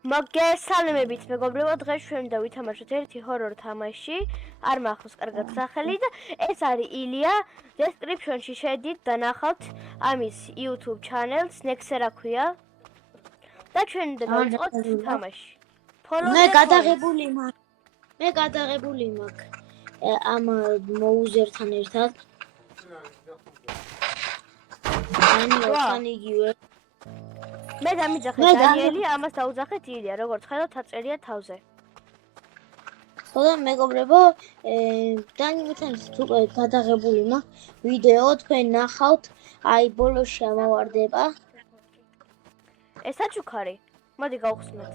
მოგესალმებით მეგობრებო, დღეს ჩვენ და ვითამაშოთ ერთი ჰორორ თამაში, არ მახსოვს კარგად სახელი და ეს არის ილია. Description-ში შედით და ნახავთ ამის YouTube channel-ს, Nexera ქვია. და ჩვენ და დავიწყოთ თამაში. მე გადაღებული მაქვს ამ მოუზერთან ერთად. დანიელთან იგივე. მე დამიძახე დანიელი, ამას დაუძახეთ ილია, როგორც ხედავთ აწერია თავზე. ხოდა მეგობრებო, დანიელთან უკვე გადაღებული მაქვს ვიდეო, თქვენ ნახავთ, აი ბოლოში ამავარდება. ეს საჩუქარი. მოდი გავხსნათ.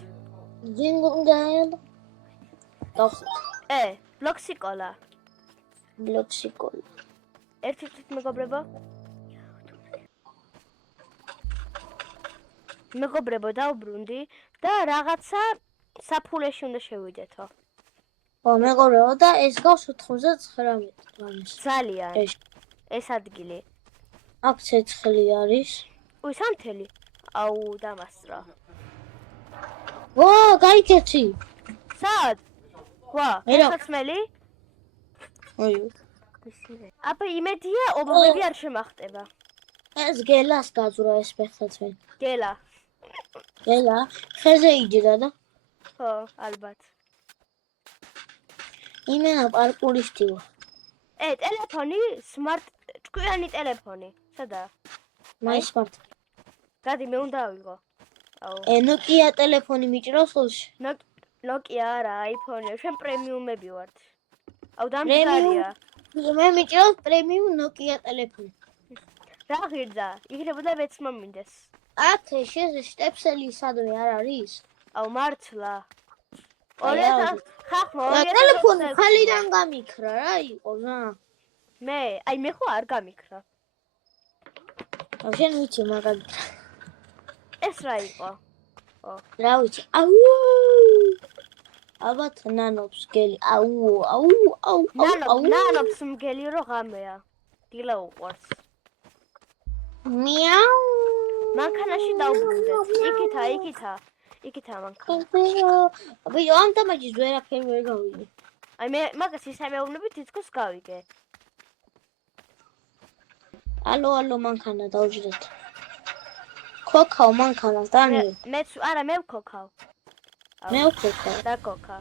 ჯინგლ გავხსნათ. ბლოქსიკოლა. ერთი წუთი მეგობრებო. მეგობრებო დავბრუნდი და რაღაცა საფულეში უნდა შევიდეთო. მეგობრებო და ეს გავს 99 გრამს. ძალიან. ეს ადგილი. აქ ცეცხლი არის. სანთელი. აუ დამასწრო. ვა, გაიქეცი. სად? ვა, ხაცმელი? ოი. აბა იმედია, ობობები არ შემახტება. ეს გელას გაძვრა ეს ფეხსაცმელი. გელა, ხეზე იჯდა და. ხო, ალბათ. იმენა პარკურისტი ვარ. ტელეფონი, smart ჭკვიანი ტელეფონი. სადაა? მაი smart. გადი მე უნდა ავიღო. აუ. Nokia ტელეფონი მიჭრავს ხოლში. Nokia არა, iPhone-ი, ჩვენ პრემიუმები ვართ. აუ დამდგარია. მე მიჭრავს პრემიუმ Nokia ტელეფონი. რა ღირდა? იქნებოდა მეც მომინდეს. აქ შტეპსელი სადმე არ არის? აუ მართლა. 2000 ხახმა 2000 ტელეფონი ხალიდან გამიქრა რა იყო რა? მე ხო არ გამიქრა. შენ ვიცი მაგალ. ეს რა იყო? რა ვიცი. აუ. ალბათ ნანობს გელი. აუ. ნანობს მგელი რო ღამეა. დილა უყვარს. მიაუ. მანქანაში დავბრუნდეთ. იქითა მანქანა. აბი ამ თამაშის ვერაფერი ვერ გავიგე. მე მაგას ისამეუბნები თითქოს გავიგე. ალო მანქანა დავждეთ. ქოქაო მანქანა დანიელ. მე ვქოქავ. მე ვქოქავ. და ქოქა.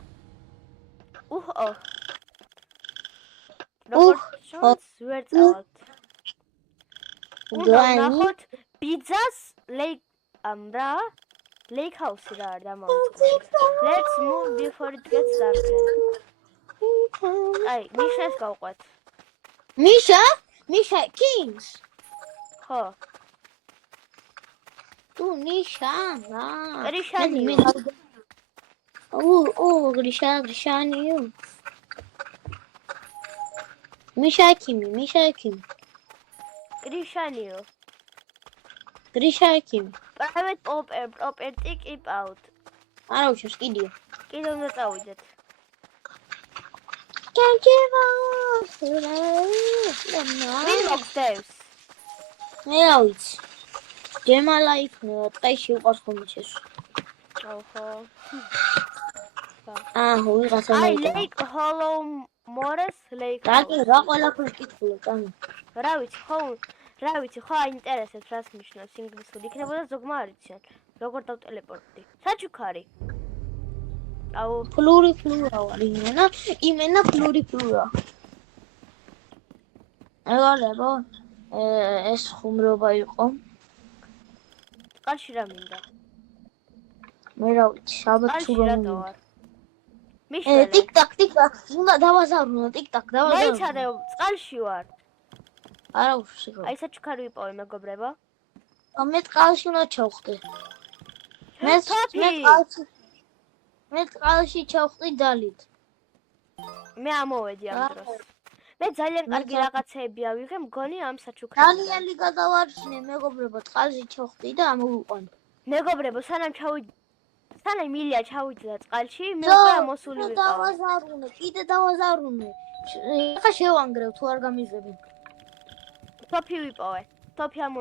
ვერ წავალთ. ნახოთ პიცას Lake House რა არის დამოვიწყოთ. Let's move before it gets dark. აი, მიშას გავყვეთ. მიშა Kings. ხო. თუ ნიშა. რიშანი. გრიშანიო. მიშა Kimi. გრიშა Kimi. Private property keep out. არა უშავს კიდია. კიდე უნდა წავიდეთ. ვინ მოგდევს? მე რა ვიცი. ჯემალა იქნება, ტყეში უყავს ხოლმე შესვლა. ოჰო. ვიღაცა აი, Lake Hollow Mores Lake. რა ყველაფერს კითხულობ, წამი. რა ვიცი, ხო აინტერესებს რას ნიშნავს ინგლისური. იქნებოდა ზოგმა არ იციან. როგორ დავტელეპორტდი. საჩუქარი. აუ, ფლურა ვარ იმენა ფლურა. ეგალებო, ეს ხუმრობა იყო. წყალში რა მინდა? მე რა ვიცი, ალბათ თუ რა ტიკ-ტაკ, უნდა დავაზარუნო, ტიკ-ტაკ, მოიცადე, წყალში ვარ. არა უშიგო. აი საჩუქარი ვიპოვე მეგობრებო. მე წყალში უნდა ჩავხდე. მე წყალში ჩავხდი დალით. მე ამოვედი ამ დროს. მე ძალიან კარგი რაღაცეები ავიღე, მგონი ამ საჩუქრიდან. დანიელი გადავარჩინე მეგობრებო, წყალში ჩავხდი და ამოვიყვანე. მეგობრებო, სანამ ილია ჩავიძდა წყალში, მე უკვე ამოსული ვიყავ. კიდე დავაზარუნე. ხა შევანგრევ თუ არ გამიზები. თოფი ვიპოვე. თოფი ამო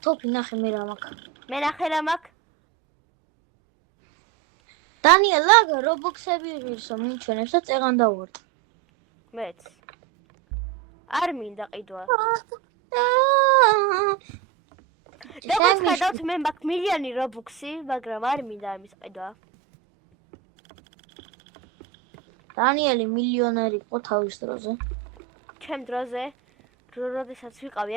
トピナヘメラマカ。メラヘラマク დანიელა რობოქსები ვირსო მინჩვენებს და წეღან დავუვარდი. მეც. არ მინდა ყიდვა. როგორც ხედავთ, მე მაქვს მილიონი რობუქსი, მაგრამ არ მინდა ამის ყიდვა. დანიელი მილიონერი იყო თავის დროზე. ჩემ დროზე, როდესაც ვიყავი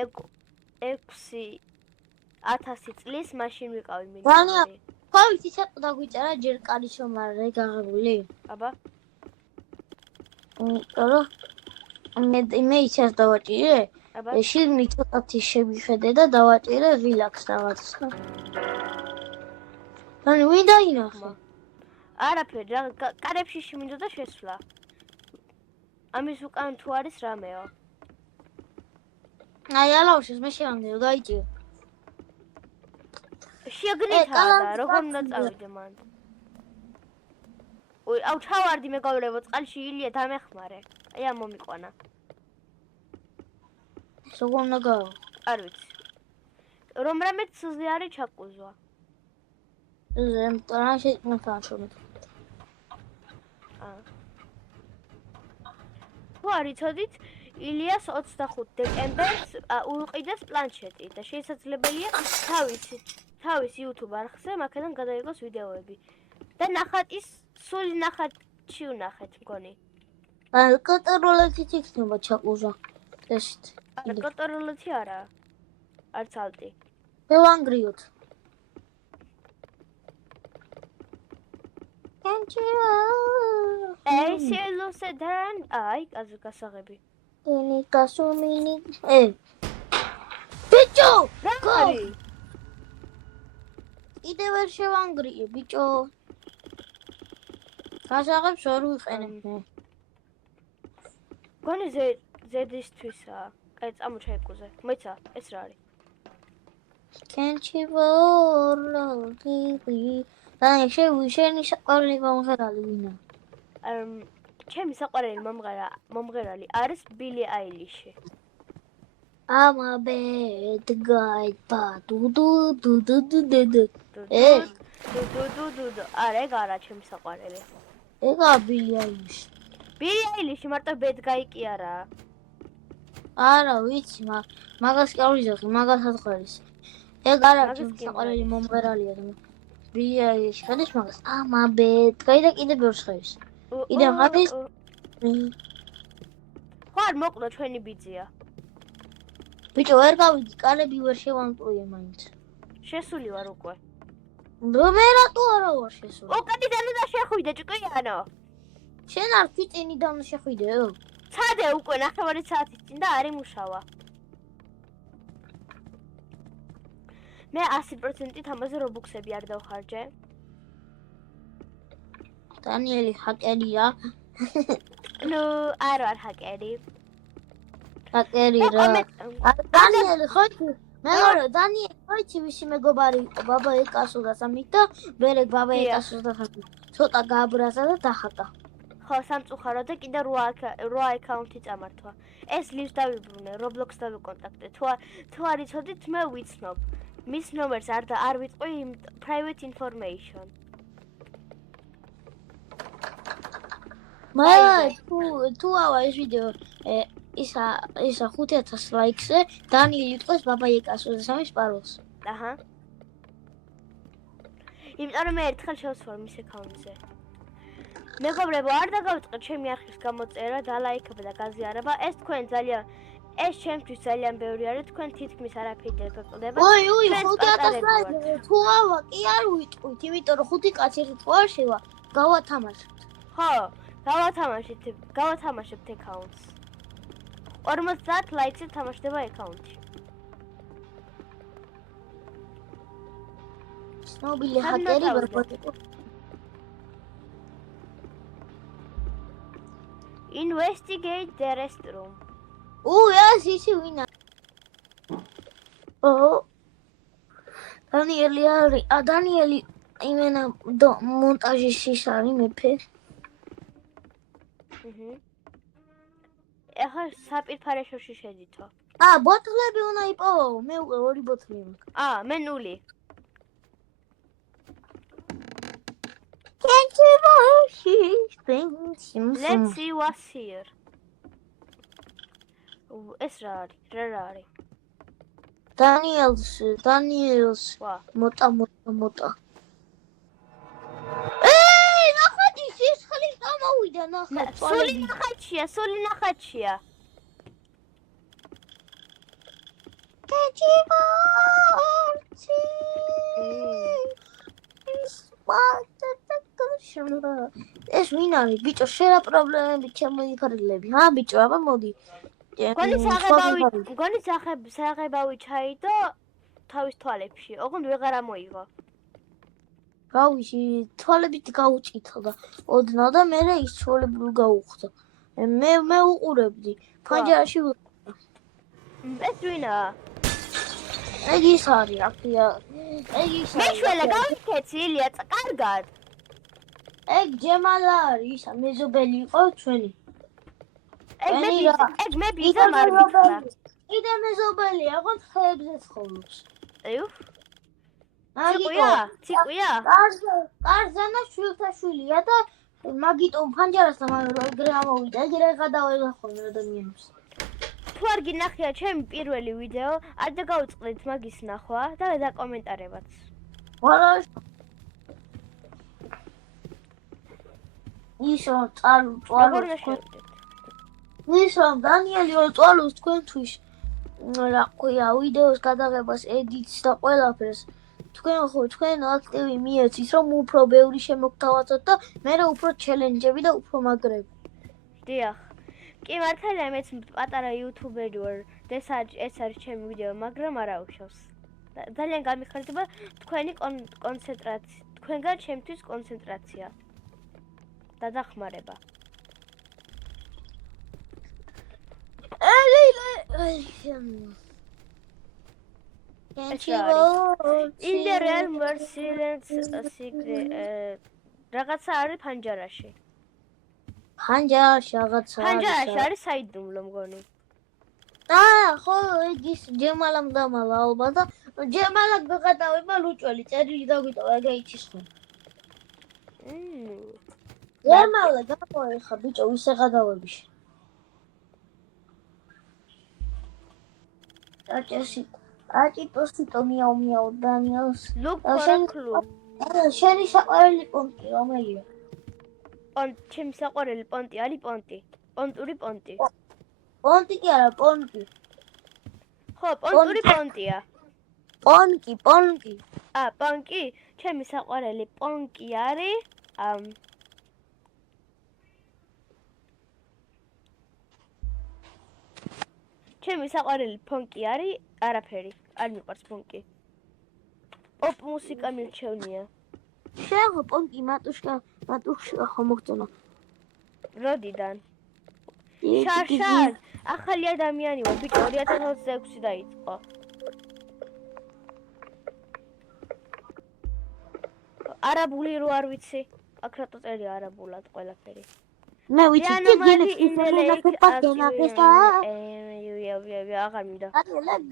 6,000 წლის, მაშინ ვიყავი მილიონერი. თავის ისე დაგვიწერა ჯერ კალიშო მარე გაღებული. აბა. მე ისე დავაჭირე. აბა. შიგნი ცოტათი შევიხედე და დავაჭირე ვილაქს რაღაცა. ანუ ვინ დაინახე? არაფერი, კარებში მინდოდა შესვლა. ამის უკან თუ არის რამეო. აი ალაუშეს მე შევანგეო, გაიჭიო. შეგნითა და როგორ უნდა წავიდე მან. ой, აუ ჩავარდი მეგობრებო, წყალში ილია დამეხმარე. აი ამ მომიყვანა. როგორ უნდა გავა? არ ვიცი. რომ რამე ცუზე არის ჩაკუზვა. ზემტრანში ნახავთ. თუ არ იცოდით, ილიას 25 დეკემბერს უყიდეს პლანშეტი და შესაძლებელია თავის YouTube არხზე მაქედან გადაიღოს ვიდეოები. და ნახატ ის სული ნახატში ვნახეთ მგონი. კოტოროლეთით იქნება ჩაკუზა. ესეთ. არა, კოტოროლეთი არა. არც ალტი. შევანგრიოთ. Ey, sielosედან, აი, გასაღები. ნიკასუმინი. ბიჭო, რა არის? კიდევ ვერ შევანგრიე, ბიჭო. გასაღებს ვერ ვიყენებ. გონი ზედისთვისაა. კაი, წამოჩა ეკუზე. მოიცა, ეს რა არის? კენჩიბორლოგი. და შენი საყვარელი მომღერალი ვინა? ჩემი საყვარელი მომღერალი არის ბილი აილიში. I'm a bad guy, but do. არა, ეგ არა ჩემი საყვარელი. ეგა ბილი აილიში. ბილი აილიში მარტო bad guy კი არაა. არა, ვიცი, მაგას კი არ ვიზახი, მაგასაც ხარის. ეგ არა ჩემი საყვარელი მომღერალია. ბილი აილიში, ხადის მაგას? I'm a bad guy და კიდე ბევრს ხარის. კიდე მაგის ხო არ მოკლო ჩვენი ბიძია. ბიჭო, ვერ გავიდი, კალები ვერ შევანტუიე მაინც. შესული ვარ უკვე. მე რატო არა ვარ შესული? უკეთიდან უნდა შეხვიდე ჭკვიანო. შენ არ ფიტინიდან შეხვიდეო? ცადე უკვე 9 საათის წინ და არ იმუშავა. მე 100%-ით ამაზე რობუქსები არ დავხარჯე. დანიელი ჰაკერია. ნუ არ ვარ ჰაკერი. ჰაკერი რა. დანიელი ხოჭი. მეგობრებო, დანიელი ხოჭი ვისი მეგობარი იყო ბაბა ეკასოდას ამით და მერე ბაბა ეკასოდას ამით. ცოტა გააბრაზა და დახატა. ხო, სამწუხარო და კიდე 8 აკაუნტი წამართვა. ეს ლივს დავიბრუნე, Roblox დავიკონტაქტე. თუ არ იცოდით, მე ვიცნობ. მის ნომერს არ ვიტყვი private information. თუ ავა ეს ვიდეო ისა 5000 ლაიქზე დანიელი იტყვის ბაბა ეკასოდას ამის პაროლს. აჰა. იმიტომ რომ მე ერთხელ შევსვარ მის აკაუნტზე. მეგობრებო, არ დაგავიწყეთ ჩემი არხის გამოწერა და ლაიქება და გაზიარება. ეს ჩემთვის ძალიან ბევრი არის, თქვენ თითქმის არაფერი არ გაკეთდება. ოი, 5000 ლაიქზე თუ ავა კი არ ვიტყვით, იმიტომ რომ 5 კაცი ერთ ყوار შევა, გავათამაშოთ. ხო, გავათამაშებთ აკაუნტს. 50 ლაიქზე თამაშდება აკაუნტი. ცნობილი ჰაკერი ვერბოტიკო. Investigate the restroom. ეს ისი ვინა? დანიელი არის. დანიელი იმენა მონტაჟის ის არის მეფე. ეხლა საპირფარეშოში შედითო. ბოთლები უნდა იპოვო. მე უკვე 2 ბოთლი მაქვს. მე 0. კენჩი Let's see what's here. ეს რა არის? Daniels. ვა. მოტა. ეი, ნახეთ ის სისხლის გამოვიდა, ნახეთ. სული ნახატშია. ეს ვინ არის? ბიჭო, შენ რა პრობლემები შემოიფარგლები? ჰა, ბიჭო, აბა მოდი. მგონი საღებავი ჩაიდო თავის თვალებში. ოღონდ ვეღარ ამოიღო. რა ვიცი, თვალებით გაუჭითა და ოდნავ და მე ის თვალები გაუხდა. მე უყურებდი. ფანჯარაში ეს ვინაა? ეგ ის არის, აფია. ეგ ის არის. მეშველა გავიქეცი ილია, კარგად. ეგ ჯემალა არის, ისა მეზობელი იყო ჩვენი. ეგ მე ბიზა მარბიცა. კიდე მეზობელია, ოღონდ ხეებზე ცხოვრობს. ეუх. მაგიტო. ციკუია? კარზანა შვილთა შვილია და მაგიტომ ფანჯარასთან ეგრე ამოვიდა, ეგრე გადავეღა ხოლმე ადამიანებს. თუ არ გინახია ჩემი პირველი ვიდეო, ადრე გავუწყდით მაგის ნახვა და დაკომენტარებაც. ვარა ისო ისო დანიელი წვალოს თქვენთვის რა ქვია ვიდეოს გადაღებას ედიტს და ყველაფერს თქვენ აქტივი მიეცით რომ უფრო ბევრი შემოგთავაზოთ და მე უფრო ჩელენჯები და უფრო მაგრები. დიახ. კი მართალია მეც პატარა იუთუბერი ვარ. ეს არის ჩემი ვიდეო, მაგრამ არ აუშავს. ძალიან გამიხარდება თქვენი კონცენტრაცია. თქვენგან ჩემთვის კონცენტრაცია. და დახმარება. In the realm where silence secret რაღაცა არის ფანჯარაში. ფანჯარაში რაღაცა არის. ფანჯარაში არის საიდუმლო მგონი. ხო, ეგ ის ჯემალამ დამალა ალბათ და ჯემალა გადავება ლუჭველი წერილი დაგვიტოვა ეგ იცის ხო. ჯემალა გამოეხა ბიჭო ისე გადავები. აჭიტოსიტო მიაუ დანიელს. Look for a clue. შენი საყვარელი პონტი რომელია? ჩემი საყვარელი პონტი არის პონტი. პონტური პონტი. პონტი კი არა, პონტი. ხო, პონტური პონტია. პონკი. პონკი? ჩემი საყვარელი პონკი არის ჩემი საყვარელი პონკი არის არაფერი. არ მიყვარს პონკი. პოპ მუსიკა მირჩევნია. შენ ხო პონკი მატუშკა ხო მოგწონა. როდიდან? შაშან, ახალი ადამიანი ვარ, ბიჭო 2026 დაიწყო. არაბული რო არ ვიცი. აქ რატო წერია არაბულად ყველაფერი. მე ვიცი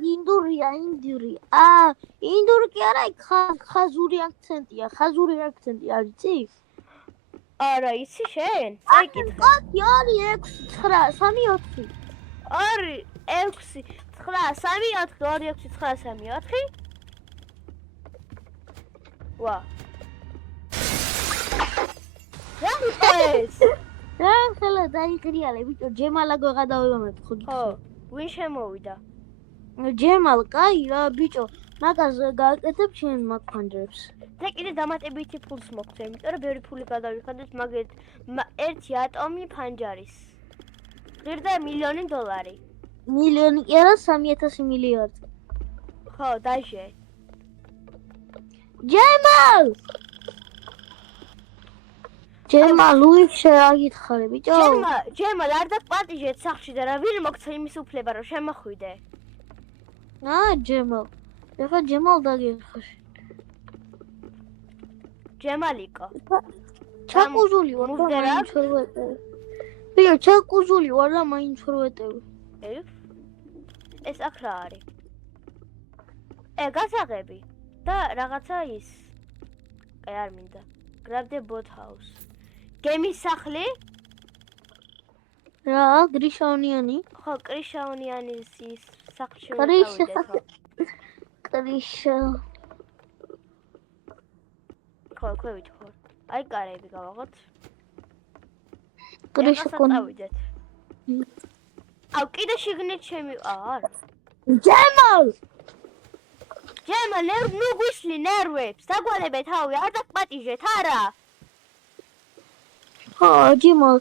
გინდური ინდური კი არა ხაზური აქცენტია არის იცი? არა იცი შენ? წაიკითხე. არის 6 9 3 4 არის 6 9 3 4 2 6 9 3 4 ვა რა ხელა დაიგრიალე ბიჭო ჯემალა გადავება მე ხო ხო ვინ შემოვიდა ჯემალ კაი რა ბიჭო მაგას გააკეთებ შენ მაგ ფანჯრებს და კიდე დამატებითი ფულს მოგწე იმიტომ რომ ბევრი ფული გადავიხადეთ მაგეთ ერთი ატომი ფანჯარის ღირდა $1,000,000 მილიონი კი არა 3000 მილიარდი ხო დაჟე ჯემალ ლუის შეაგითხარი ბიჭო ჯემალ არ დაპატიჟეთ სახში და რა ვინ მოგცა იმის უფლება რომ შემოხვიდე ჯემალ ეხა ჯემალ დაგიხარ ჯემალიკო ჩაკუზული ვარ და მაინც ვერ ვეტევი ბიჭო ჩაკუზული ვარ და მაინც ვერ ვეტევი ეს აქ რა არის გასაღები და რაღაცა ის არ მინდა grab the boat house გემის სახლი? რა, გრიშაუნიანი? ხო, კრიშაუნიანის ის სახლში კრიშა. ვიდეთ. კრიშა. ხო, ქვევით ხო. აი კარები გავაღოთ. კრიშა კონ. წავიდეთ. აუ, კიდე შიგნით ჩემი არა. ჯემალ! ჯემალ, ნუ გვისლი ნერვებს. დაგვალებე თავი, არ დაგპატიჟეთ, არა. ხო, ჯემალ.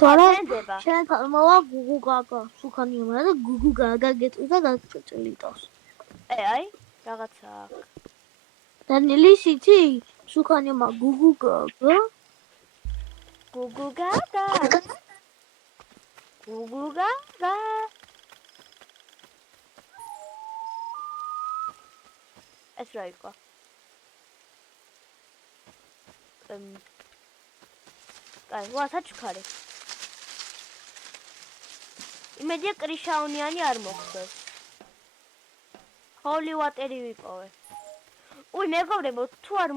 თორე ნდება. შენ მოვა გუგუ გაგა. სუქანი მარა და გუგუ გაგა გეტყვი და გაწელიტავს. აი, რაღაცა. დანელი სიცი? სუქანი მა გუგუ გაგა. გუგუ გაგა. გუგუ გაგა. ეს რა იყო? აი, ვასაჩქარი. იმედია კრიშაუნიანი არ მოხდეს. ჰოლი ვატერი ვიპოვე. უი, მეგობრებო, თუ არ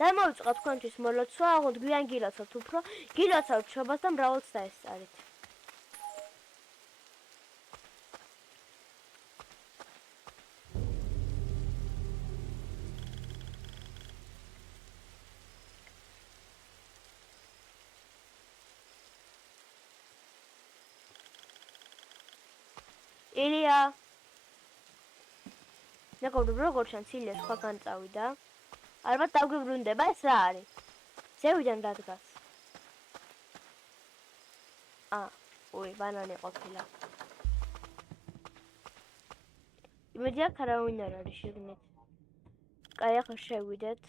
დამოვიწყა თქვენთვის მოლოცვა, აღოდ გვიან გილოცავთ უფრო, გილოცავთ შობას და მრავალს დაესწარით. ილია მეგობრებო, როგორ ჩანს ილია სხვაგან წავიდა? ალბათ დაგვიბრუნდება, ეს რა არის? ზევიდან რა დგას? უი, ბანანი ყოფილა. იმედია ქარავინ არ არის შიგნით. კაი, ახლა შევიდეთ.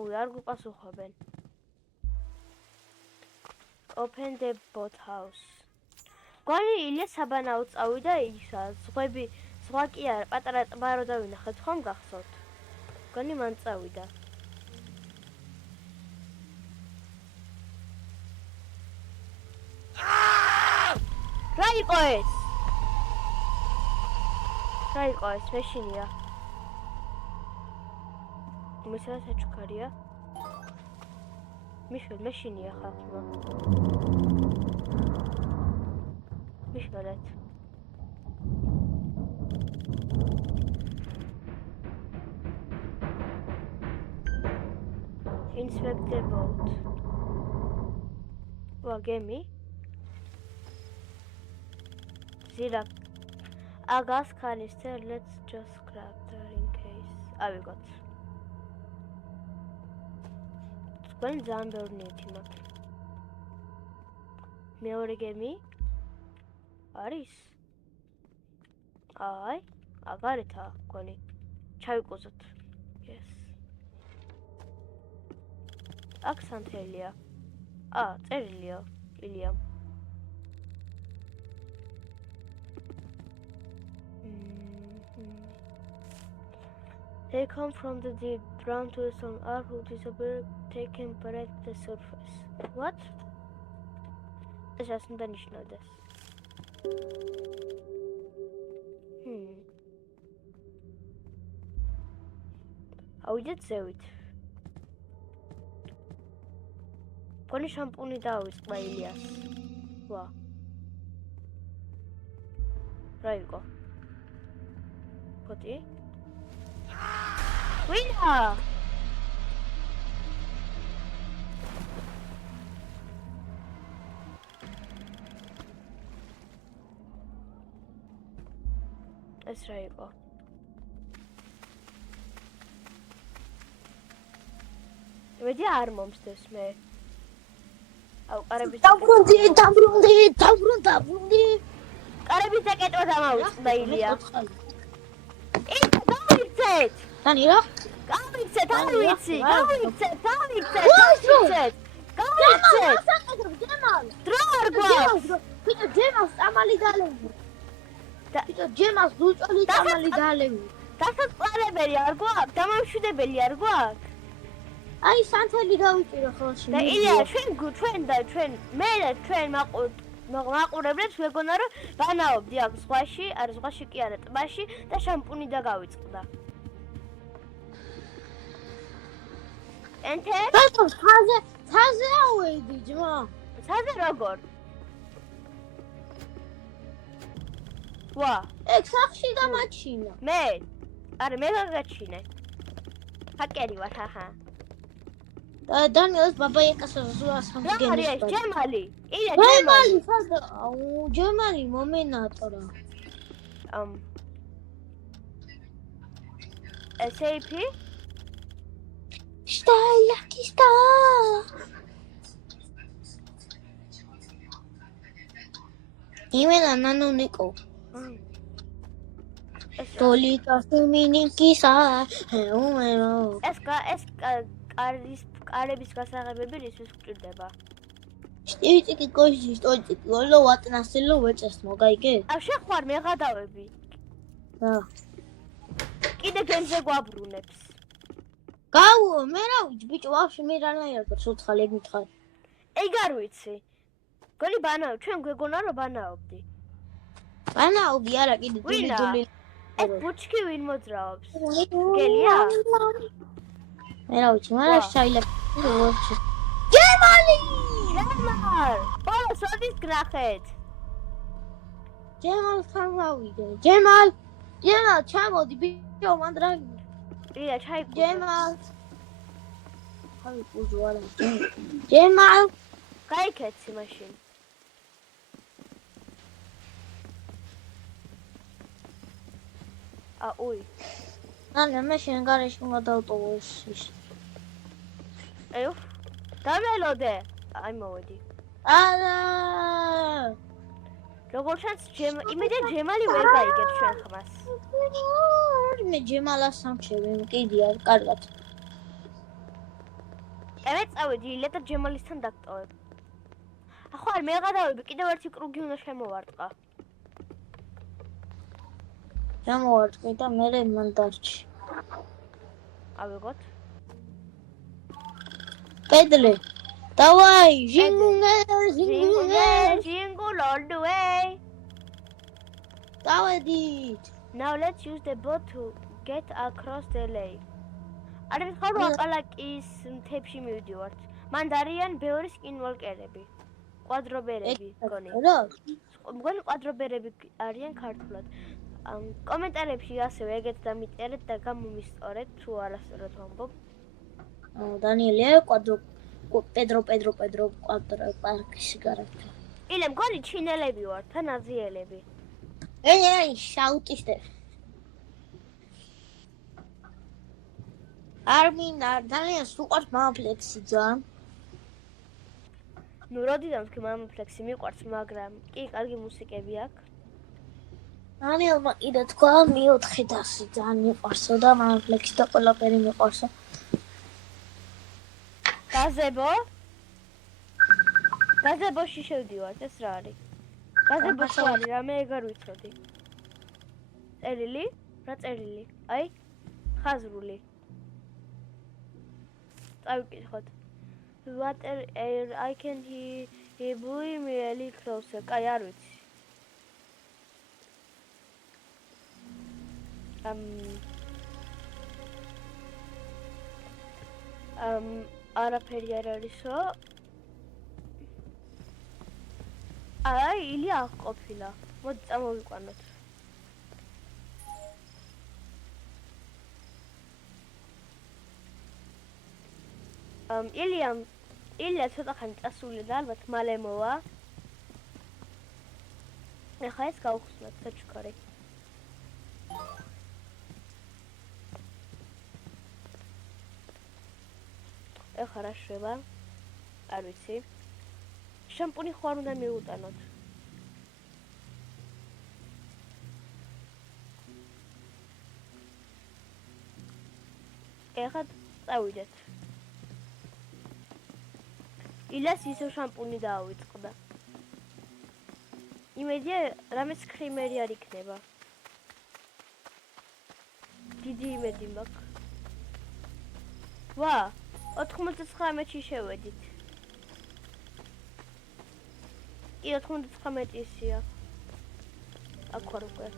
უი, არ გვიპასუხებენ. Open the boat house. გვარი ილია საბანაოდ წავიდა ისა, ზღვები, ზღვა კი არა, პატარა ტბა რო დავინახეთ, ხომ გახსოვთ? გვარი მან წავიდა. რა იყო ეს? რა იყო ეს? მეშინია. მისალა საჩუქარია. მიშვიდ მეშინია ხალხმა. მიშვიდეთ. Inspect the boat. Wagemi. Zira. Agas canister. Let's just grab that in case. We got. When Zamber need მეორე გემი არის? აი, აგარეთაა გონი. ჩავიკუზოთ. Yes. აქ სანთელია. წერილია ილიამ. They come from the deep, drown to some earth who disappear, they can break the surface. What? ეს რას უნდა ნიშნავდეს? ავიდეთ ზევით. გონი შამპუნი დავიწყდა ილიას. ვა. რა იყო? ფოტი? ვინა? ეს რა იყო? ვედი არ მომსდევს მე. ყარების დაბრუნდი. ყარების დაკეტვა დამავიწყდა ილია. დავიქცეთ. დანი რა? გავიქცეთ, არ ვიცი. გავიქცეთ. ჯემალ. დრო არ გვაქვს. ვიდო ჯემალს წამალი დალევი. ვიდო ჯემალს დუჭოლი წამალი დალევი. დასაწყალებელი არ გვაქვს, დამამშვიდებელი არ გვაქვს. აი სანთელი გავიჭირო ხელში. და ილია, ჩვენ მე და ჩვენ მაყურებლებს ვეგონა რომ ვანაობდი აქ ზღვაში, არ ზღვაში კი არა, ტბაში და შამპუნი დაგავიწყდა. Enter. ბატონს ხაზე ცაზე ავედი ძმა. ცაზე როგორ? ვა, ეგ სახში დამაჩინა. მე. არა, მე გაგაჩინე. ჰაკერი ვარ, ხახა. დანიელს ბაბაიაკას ზურას რა მომგენს. არის ეს? ჯემალი. ილია ჯემალი სადა? აუ, ჯემალი მომენატორა. SAP? Stella, chi sta? Imena nanu niko. Tolita suminikisa, umero. ეს კარების გასაღებები რისთვის გვჭირდება? სტივიტიკი კოჟი, სტოიტიკი, ოლო ვატნასილო ვეწეს მოგაიგე? ა შეხვარ მეღადავები. რა. კიდე გენზე გვაბრუნებს. გაუო, მე რა ვიცი, ბიჭო, ვაფშე მე რანაირად ცოცხალ ეგ მითხარ. ეგ არ ვიცი. გონი ბანაო, ჩვენ გვეგონა რომ ბანაობდი. ბანაობი არა კიდე დული. ეს ბუჩქი ვინ მოძრაობს? გელია? მე რა ვიცი, მაგრამ შეიძლება ვორჩი. ჯემალი! ჯემალ! ბოლოს ოდის გნახეთ. ჯემალ ხამავიდე. ჯემალ, ჩამოდი ბიჭო, მანდრაგი. ილია, ჩაი. ჯემალ. ხაი პუზუალა. ჯემალ. გაიქეცი მაშინ. უი. ანა, მე შენ გარეშე უნდა დავტოვო ის. ეუ. დამელოდე. აი მოვედი. არა. როგორ ჩანს იმედია ჯემალი ვერ გაიგებს ჩვენ ხმას. მე ჯემალას სამჩევი, მკიდია, კარგად. მე წავედი ილია და ჯემალისთან დაგტოვებ. ახლა არ მეღადავები, კიდევ ერთი კრუგი უნდა შემოვარტყა. შემოვარტყი და მე მან დარჩი. ავიღოთ. პედლე. დავაი, Jingle all the way. დავედით. Now let's use the boat to get across the lake. არის ხარო აკალაკის მთებში მივდივართ. მან დარიან ბევრი სკინვოლკერები. კვადრობერები გონი. რა? მგონი კვადრობერები არიან ქართულად. კომენტარებში ასევე ეგეთ დამიწერეთ და გამომისწორეთ თუ არასწორად ვამბობ. დანიელე პედრო კვადრო პარკში გარეთ. ილე მგონი ჩინელები ვართ ან აზიელები. აი შაუტისტე. არმინა დანიელს უყვარს მამაფლექსი ძალიან. ნუ როდიდან თქვი მამაფლექსი მიყვარს, მაგრამ კი კარგი მუსიკები აქვს. დანიელმა კიდე თქვა მე-4 დასი ძალიან მიყვარსო და მამაფლექსი და ყველაფერი მიყვარსო. გაზებოში შევდივართ, ეს რა არის? გაზებოში არის, რამე ეგ არ ვიცოდი. წერილი? რა წერილი? აი, ხაზრული. წავიკითხოთ. Water air I can hear me really closer. კაი, არ ვიცი. არაფერი არ არისო. აი, ილია ყოფილა. მოდი წამოვიყვანოთ. ილია ცოტა ხანი წასული და ალბათ მალე მოვა. ახლა ეს გავხსნათ საჩუქარი. ეხლა რა შვება? არ ვიცი. შამპუნი ხო არ უნდა მიუტანოთ. ეხლა წავიდეთ. ილიას ისევ შამპუნი დაავიწყდა. იმედია რამე სკრიმერი არ იქნება. დიდი იმედი მაქვს. ვა, 99-ში შევედით. კი 99-ისია. აქ ვარ უკვე.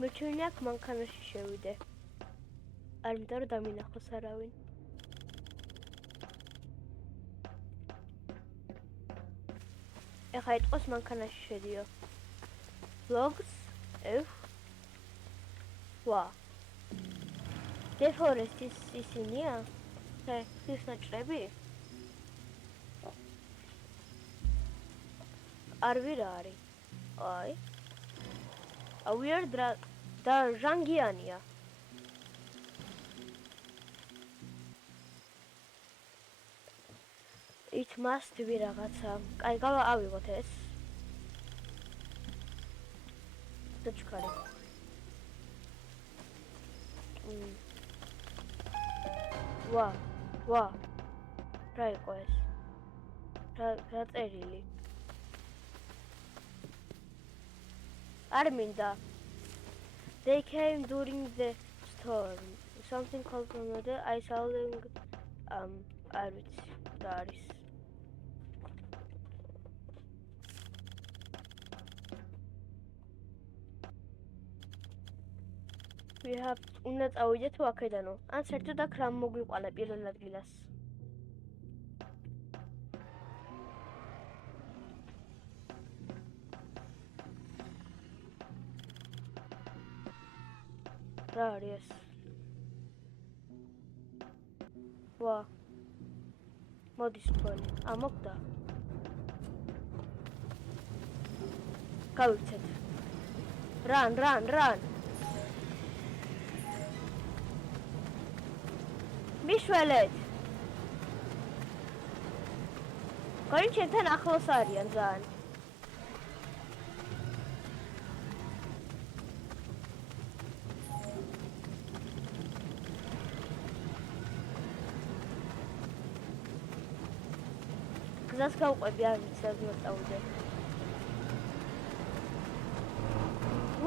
მეჩვენე აქ მანქანაში შევიდე. არ მინდა რომ დამინახოს არავინ. ეხა ეთყოს მანქანაში შედიო. Vlogs F. ვა. Deforestis ისინია? ხის ნაჭრები? არ ვირა არის. აი. Weird და ჟანგიანია. It must be რაღაცა. Კაი, ავიღოთ ეს. დაჩქარი. ვა. რა იყო ეს? რა წერილი? არ მინდა. They came during the storm. Something called from the ice howling არ ვიცი და არის. We have უნდა წავიდეთ აქედანო. ან საერთოდ აქ რამ მოგვიყვანა პირველ ადგილას. რა არის ეს? ვა. მოდის ფონი. მოგდა. გავიქცეთ. Run. მიშველეთ. გორინ ჩემთან ახლოს არიან ძალიან. გზას გავყვები, არ ვიცი რა მოვწავიდე.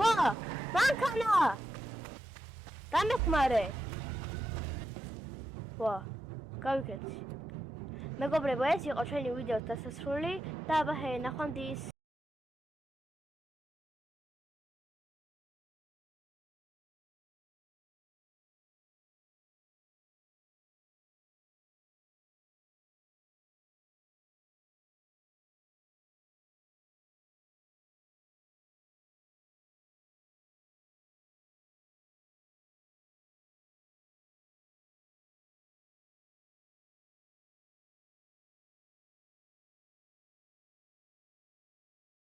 ვა! მანქანა! დამეხმარე. ვა, გავიქეცი. მეგობრებო, ეს იყო ჩვენი ვიდეოს დასასრული და აბა ნახვამდის.